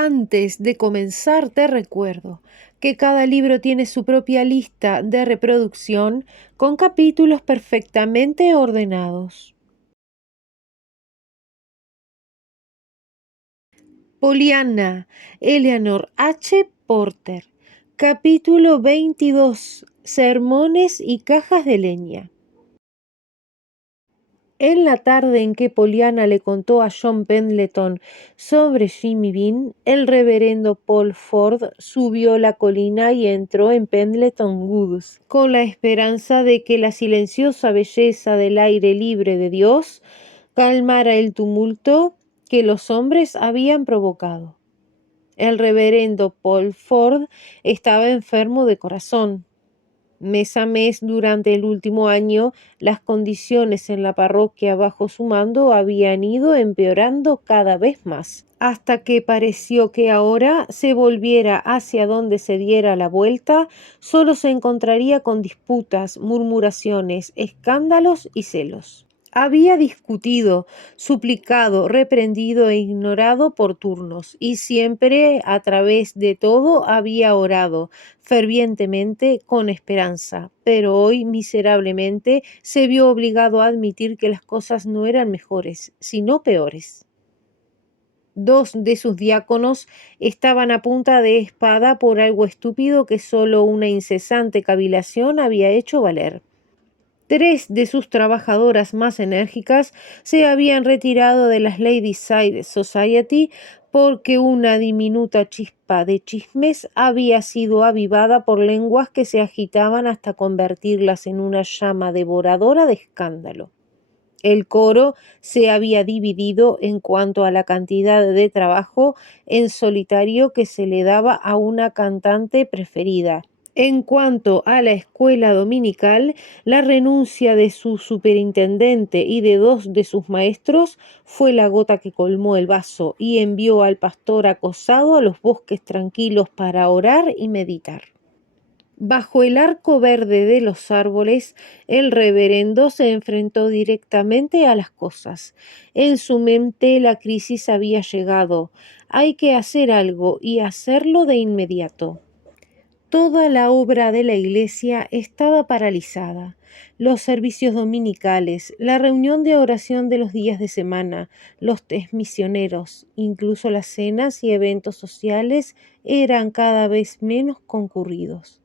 Antes de comenzar, te recuerdo que cada libro tiene su propia lista de reproducción con capítulos perfectamente ordenados. Poliana, Eleanor H. Porter. Capítulo 22. Sermones y cajas de leña. En la tarde en que Poliana le contó a John Pendleton sobre Jimmy Bean, el reverendo Paul Ford subió la colina y entró en Pendleton Woods, con la esperanza de que la silenciosa belleza del aire libre de Dios calmara el tumulto que los hombres habían provocado. El reverendo Paul Ford estaba enfermo de corazón. Mes a mes durante el último año, las condiciones en la parroquia bajo su mando habían ido empeorando cada vez más, hasta que pareció que ahora se volviera hacia donde se diera la vuelta, solo se encontraría con disputas, murmuraciones, escándalos y celos. Había discutido, suplicado, reprendido e ignorado por turnos, y siempre a través de todo había orado, fervientemente, con esperanza, pero hoy miserablemente se vio obligado a admitir que las cosas no eran mejores, sino peores. Dos de sus diáconos estaban a punta de espada por algo estúpido que solo una incesante cavilación había hecho valer. Tres de sus trabajadoras más enérgicas se habían retirado de las Ladyside Society porque una diminuta chispa de chismes había sido avivada por lenguas que se agitaban hasta convertirlas en una llama devoradora de escándalo. El coro se había dividido en cuanto a la cantidad de trabajo en solitario que se le daba a una cantante preferida. En cuanto a la escuela dominical, la renuncia de su superintendente y de dos de sus maestros fue la gota que colmó el vaso y envió al pastor acosado a los bosques tranquilos para orar y meditar. Bajo el arco verde de los árboles, el reverendo se enfrentó directamente a las cosas. En su mente la crisis había llegado. Hay que hacer algo y hacerlo de inmediato. Toda la obra de la iglesia estaba paralizada. Los servicios dominicales, la reunión de oración de los días de semana, los test misioneros, incluso las cenas y eventos sociales eran cada vez menos concurridos.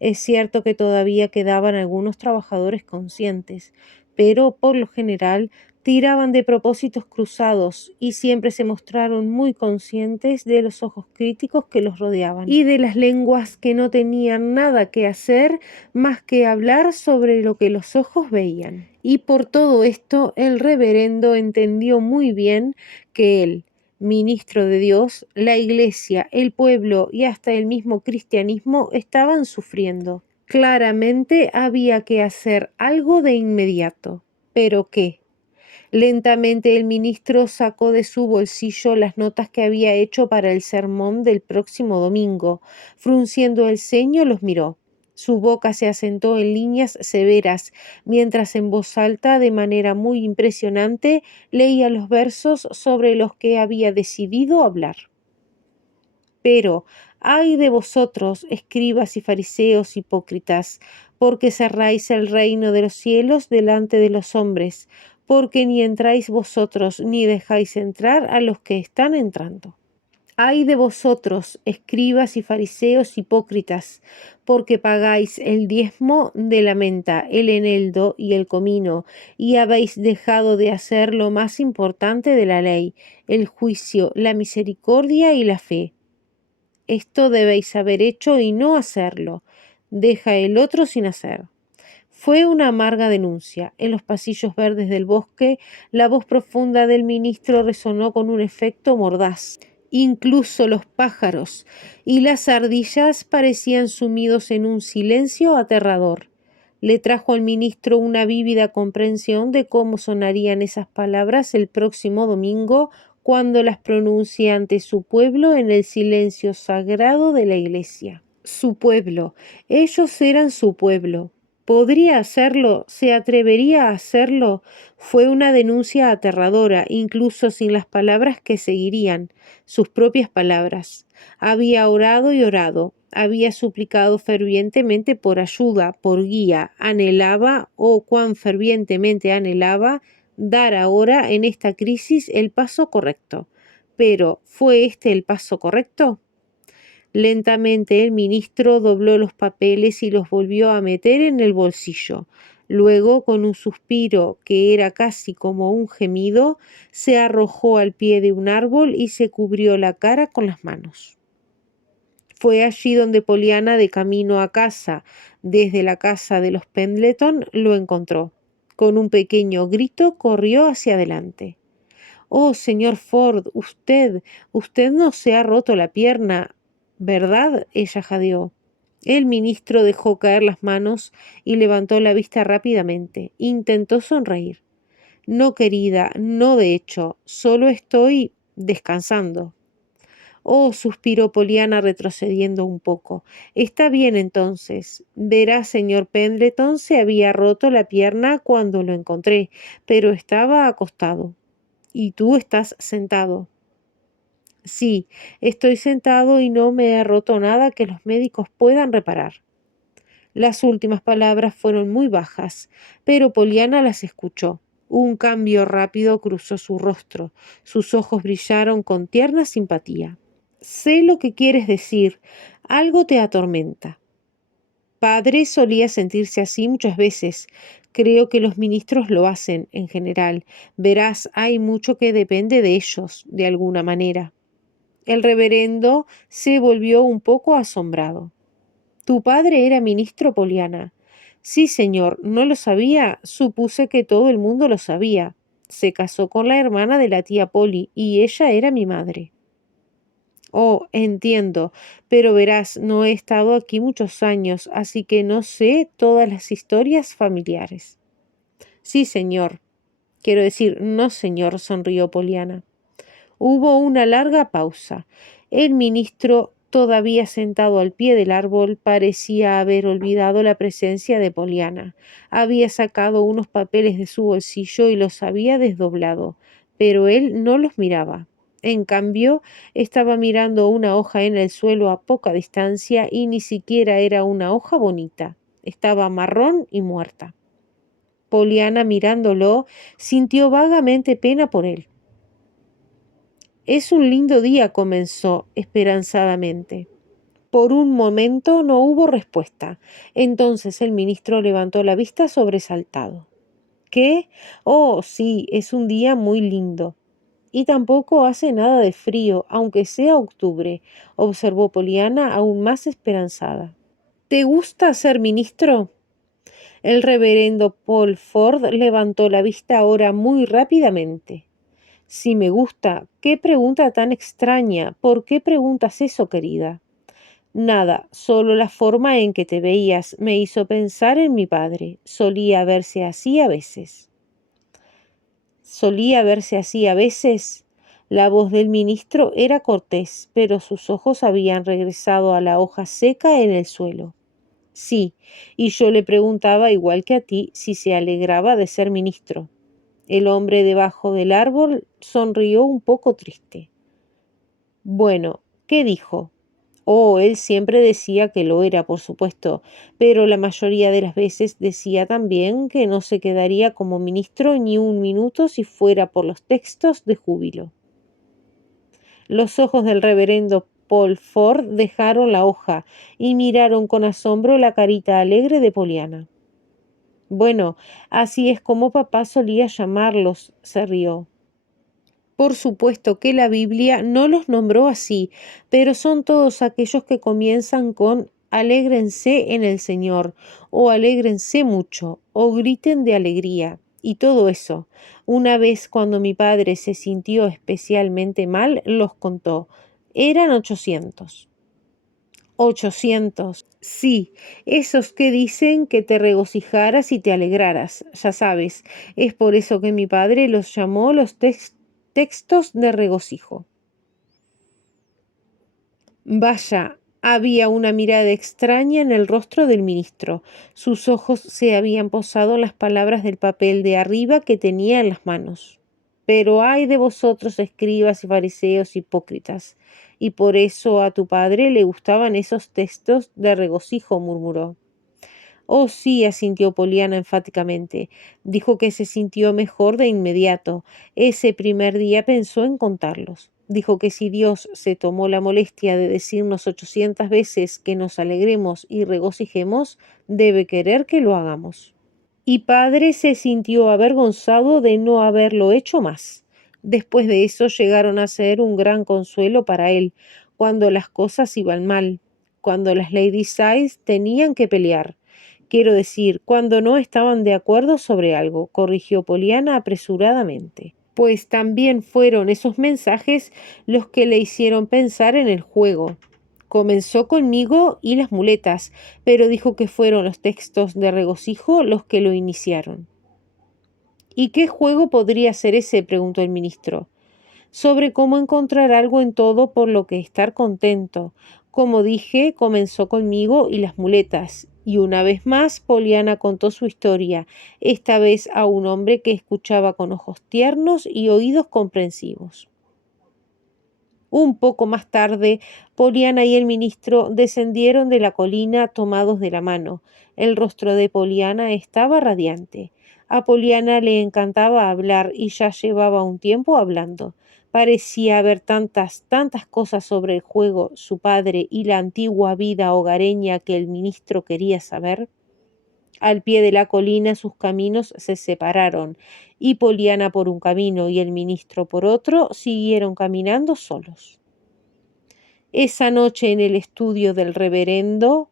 Es cierto que todavía quedaban algunos trabajadores conscientes, pero por lo general tiraban de propósitos cruzados y siempre se mostraron muy conscientes de los ojos críticos que los rodeaban y de las lenguas que no tenían nada que hacer más que hablar sobre lo que los ojos veían. Y por todo esto el reverendo entendió muy bien que él, ministro de Dios, la iglesia, el pueblo y hasta el mismo cristianismo estaban sufriendo. Claramente había que hacer algo de inmediato. ¿Pero qué? Lentamente el ministro sacó de su bolsillo las notas que había hecho para el sermón del próximo domingo. Frunciendo el ceño los miró. Su boca se asentó en líneas severas, mientras en voz alta, de manera muy impresionante, leía los versos sobre los que había decidido hablar. Pero, ay de vosotros, escribas y fariseos hipócritas, porque cerráis el reino de los cielos delante de los hombres, porque ni entráis vosotros ni dejáis entrar a los que están entrando. Ay de vosotros, escribas y fariseos hipócritas, porque pagáis el diezmo de la menta, el eneldo y el comino, y habéis dejado de hacer lo más importante de la ley, el juicio, la misericordia y la fe. Esto debéis haber hecho y no hacerlo. Deja el otro sin hacer. Fue una amarga denuncia. En los pasillos verdes del bosque, la voz profunda del ministro resonó con un efecto mordaz. Incluso los pájaros y las ardillas parecían sumidos en un silencio aterrador. Le trajo al ministro una vívida comprensión de cómo sonarían esas palabras el próximo domingo cuando las pronuncie ante su pueblo en el silencio sagrado de la iglesia. Su pueblo, ellos eran su pueblo. ¿Podría hacerlo? ¿Se atrevería a hacerlo? Fue una denuncia aterradora, incluso sin las palabras que seguirían, sus propias palabras. Había orado y orado, había suplicado fervientemente por ayuda, por guía, anhelaba, oh cuán fervientemente anhelaba, dar ahora en esta crisis el paso correcto. Pero, ¿fue este el paso correcto? Lentamente el ministro dobló los papeles y los volvió a meter en el bolsillo. Luego, con un suspiro que era casi como un gemido, se arrojó al pie de un árbol y se cubrió la cara con las manos. Fue allí donde Poliana, de camino a casa, desde la casa de los Pendleton, lo encontró. Con un pequeño grito corrió hacia adelante. Oh, señor Ford, usted no se ha roto la pierna, ¿verdad? Ella jadeó. El ministro dejó caer las manos y levantó la vista rápidamente. Intentó sonreír. No, querida, no de hecho, solo estoy descansando. Oh, suspiró Poliana retrocediendo un poco. Está bien entonces. Verá, señor Pendleton se había roto la pierna cuando lo encontré, pero estaba acostado. Y tú estás sentado. Sí, estoy sentado y no me he roto nada que los médicos puedan reparar. Las últimas palabras fueron muy bajas, pero Poliana las escuchó. Un cambio rápido cruzó su rostro. Sus ojos brillaron con tierna simpatía. Sé lo que quieres decir. Algo te atormenta. Padre solía sentirse así muchas veces. Creo que los ministros lo hacen, en general. Verás, hay mucho que depende de ellos, de alguna manera. El reverendo se volvió un poco asombrado. ¿Tu padre era ministro, Poliana? Sí, señor, no lo sabía. Supuse que todo el mundo lo sabía. Se casó con la hermana de la tía Polly, y ella era mi madre. Oh, entiendo, pero verás, no he estado aquí muchos años, así que no sé todas las historias familiares. Sí, señor. Quiero decir, no, señor, sonrió Poliana. Hubo una larga pausa. El ministro, todavía sentado al pie del árbol, parecía haber olvidado la presencia de Poliana. Había sacado unos papeles de su bolsillo y los había desdoblado, pero él no los miraba. En cambio, estaba mirando una hoja en el suelo a poca distancia y ni siquiera era una hoja bonita. Estaba marrón y muerta. Poliana, mirándolo, sintió vagamente pena por él. Es un lindo día, comenzó esperanzadamente. Por un momento no hubo respuesta. Entonces el ministro levantó la vista sobresaltado. ¿Qué? Oh, sí, es un día muy lindo. Y tampoco hace nada de frío, aunque sea octubre, observó Poliana aún más esperanzada. ¿Te gusta ser ministro? El reverendo Paul Ford levantó la vista ahora muy rápidamente. Si me gusta. Qué pregunta tan extraña. ¿Por qué preguntas eso, querida? Nada, solo la forma en que te veías me hizo pensar en mi padre. Solía verse así a veces. Solía verse así a veces. La voz del ministro era cortés, pero sus ojos habían regresado a la hoja seca en el suelo. Sí, y yo le preguntaba igual que a ti si se alegraba de ser ministro. El hombre debajo del árbol sonrió un poco triste. Bueno, ¿qué dijo? Oh, él siempre decía que lo era, por supuesto, pero la mayoría de las veces decía también que no se quedaría como ministro ni un minuto si fuera por los textos de júbilo. Los ojos del reverendo Paul Ford dejaron la hoja y miraron con asombro la carita alegre de Poliana. Bueno, así es como papá solía llamarlos, se rió. Por supuesto que la Biblia no los nombró así, pero son todos aquellos que comienzan con alégrense en el Señor, o alégrense mucho, o griten de alegría, y todo eso. Una vez cuando mi padre se sintió especialmente mal, los contó. Eran 800. 800. Sí, esos que dicen que te regocijaras y te alegraras, ya sabes, es por eso que mi padre los llamó los textos de regocijo. Vaya, Había una mirada extraña en el rostro del ministro. Sus ojos se habían posado en las palabras del papel de arriba que tenía en las manos. Pero ay de vosotros, escribas y fariseos hipócritas, y por eso a tu padre le gustaban esos textos de regocijo, murmuró. Oh, sí, asintió Poliana enfáticamente. Dijo que se sintió mejor de inmediato. Ese primer día pensó en contarlos. Dijo que si Dios se tomó la molestia de decirnos 800 veces que nos alegremos y regocijemos, debe querer que lo hagamos. Y padre se sintió avergonzado de no haberlo hecho más. Después de eso llegaron a ser un gran consuelo para él, cuando las cosas iban mal, cuando las Lady Size tenían que pelear. Quiero decir, cuando no estaban de acuerdo sobre algo, corrigió Poliana apresuradamente. Pues también fueron esos mensajes los que le hicieron pensar en el juego. Comenzó conmigo y las muletas, pero dijo que fueron los textos de regocijo los que lo iniciaron. ¿Y qué juego podría ser ese?, preguntó el ministro. Sobre cómo encontrar algo en todo por lo que estar contento. Como dije, comenzó conmigo y las muletas. Y una vez más, Poliana contó su historia, esta vez a un hombre que escuchaba con ojos tiernos y oídos comprensivos. Un poco más tarde, Poliana y el ministro descendieron de la colina tomados de la mano. El rostro de Poliana estaba radiante. A Poliana le encantaba hablar y ya llevaba un tiempo hablando. Parecía haber tantas cosas sobre el juego, su padre y la antigua vida hogareña que el ministro quería saber. Al pie de la colina sus caminos se separaron, y Poliana por un camino y el ministro por otro siguieron caminando solos. Esa noche en el estudio del reverendo,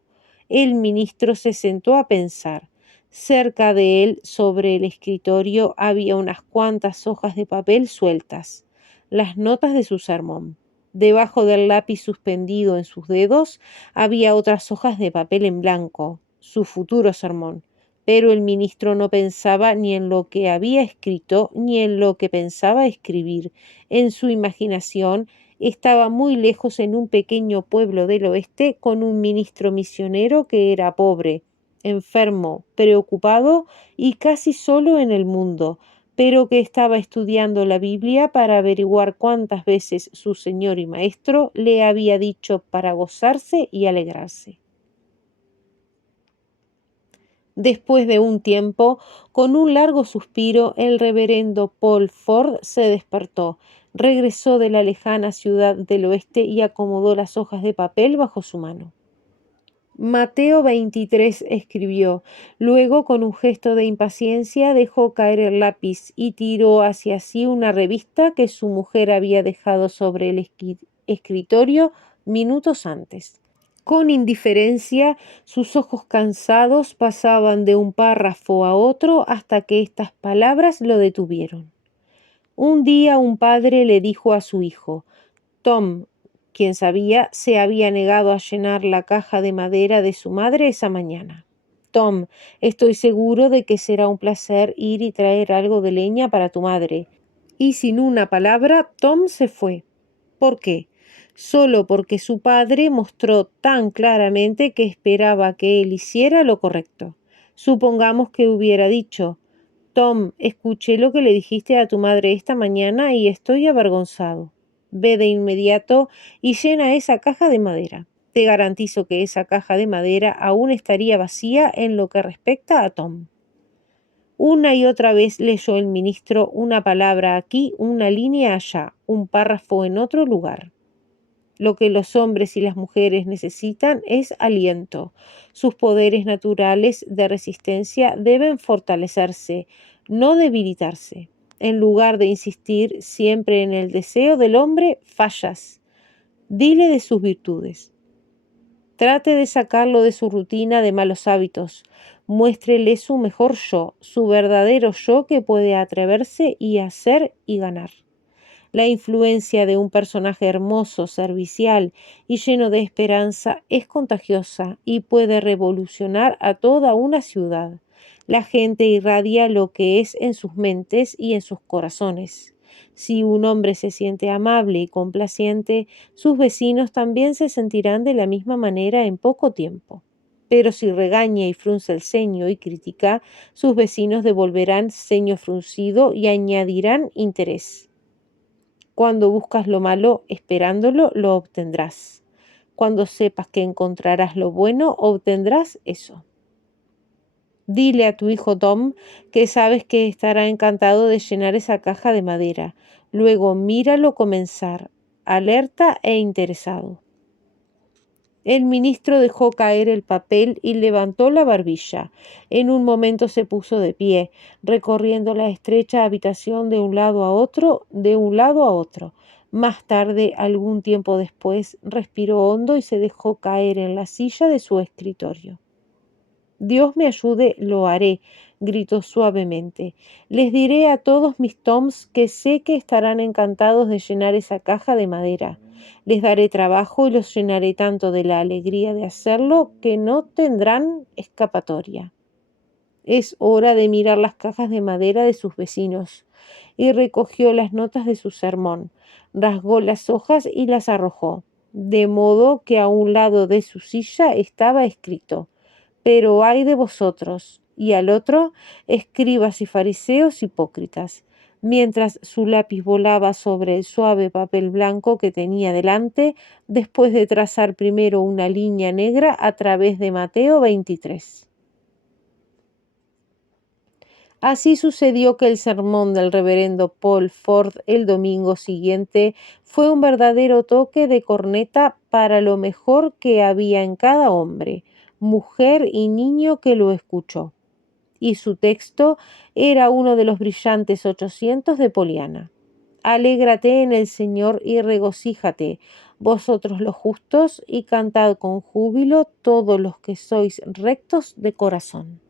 el ministro se sentó a pensar. Cerca de él, sobre el escritorio, había unas cuantas hojas de papel sueltas, las notas de su sermón. Debajo del lápiz suspendido en sus dedos había otras hojas de papel en blanco, su futuro sermón. Pero el ministro no pensaba ni en lo que había escrito ni en lo que pensaba escribir. En su imaginación estaba muy lejos en un pequeño pueblo del oeste con un ministro misionero que era pobre, enfermo, preocupado y casi solo en el mundo, pero que estaba estudiando la Biblia para averiguar cuántas veces su Señor y Maestro le había dicho para gozarse y alegrarse. Después de un tiempo, con un largo suspiro, el reverendo Paul Ford se despertó, regresó de la lejana ciudad del oeste y acomodó las hojas de papel bajo su mano. Mateo 23 escribió. Luego, con un gesto de impaciencia, dejó caer el lápiz y tiró hacia sí una revista que su mujer había dejado sobre el escritorio minutos antes. Con indiferencia, sus ojos cansados pasaban de un párrafo a otro hasta que estas palabras lo detuvieron. Un día un padre le dijo a su hijo, Tom, quien sabía, se había negado a llenar la caja de madera de su madre esa mañana. Tom, estoy seguro de que será un placer ir y traer algo de leña para tu madre. Y sin una palabra, Tom se fue. ¿Por qué? Solo porque su padre mostró tan claramente que esperaba que él hiciera lo correcto. Supongamos que hubiera dicho, Tom, escuché lo que le dijiste a tu madre esta mañana y estoy avergonzado. Ve de inmediato y llena esa caja de madera. Te garantizo que esa caja de madera aún estaría vacía en lo que respecta a Tom. Una y otra vez leyó el ministro una palabra aquí, una línea allá, un párrafo en otro lugar. Lo que los hombres y las mujeres necesitan es aliento. Sus poderes naturales de resistencia deben fortalecerse, no debilitarse. En lugar de insistir siempre en el deseo del hombre, fallas. Dile de sus virtudes. Trate de sacarlo de su rutina de malos hábitos. Muéstrele su mejor yo, su verdadero yo que puede atreverse y hacer y ganar. La influencia de un personaje hermoso, servicial y lleno de esperanza es contagiosa y puede revolucionar a toda una ciudad. La gente irradia lo que es en sus mentes y en sus corazones. Si un hombre se siente amable y complaciente, sus vecinos también se sentirán de la misma manera en poco tiempo. Pero si regaña y frunce el ceño y critica, sus vecinos devolverán ceño fruncido y añadirán interés. Cuando buscas lo malo esperándolo, lo obtendrás. Cuando sepas que encontrarás lo bueno, obtendrás eso. Dile a tu hijo Tom que sabes que estará encantado de llenar esa caja de madera. Luego míralo comenzar, alerta e interesado. El ministro dejó caer el papel y levantó la barbilla. En un momento se puso de pie, recorriendo la estrecha habitación de un lado a otro, de un lado a otro. Más tarde, algún tiempo después, respiró hondo y se dejó caer en la silla de su escritorio. Dios me ayude, lo haré, gritó suavemente. Les diré a todos mis Toms que sé que estarán encantados de llenar esa caja de madera. Les daré trabajo y los llenaré tanto de la alegría de hacerlo que no tendrán escapatoria. Es hora de mirar las cajas de madera de sus vecinos. Y recogió las notas de su sermón, rasgó las hojas y las arrojó, de modo que a un lado de su silla estaba escrito: pero ay de vosotros, y al otro, escribas y fariseos hipócritas. Mientras su lápiz volaba sobre el suave papel blanco que tenía delante, después de trazar primero una línea negra a través de Mateo 23. Así sucedió que el sermón del reverendo Paul Ford el domingo siguiente fue un verdadero toque de corneta para lo mejor que había en cada hombre, mujer y niño que lo escuchó. Y su texto era uno de los brillantes 800 de Poliana. Alégrate en el Señor y regocíjate, vosotros los justos, y cantad con júbilo todos los que sois rectos de corazón.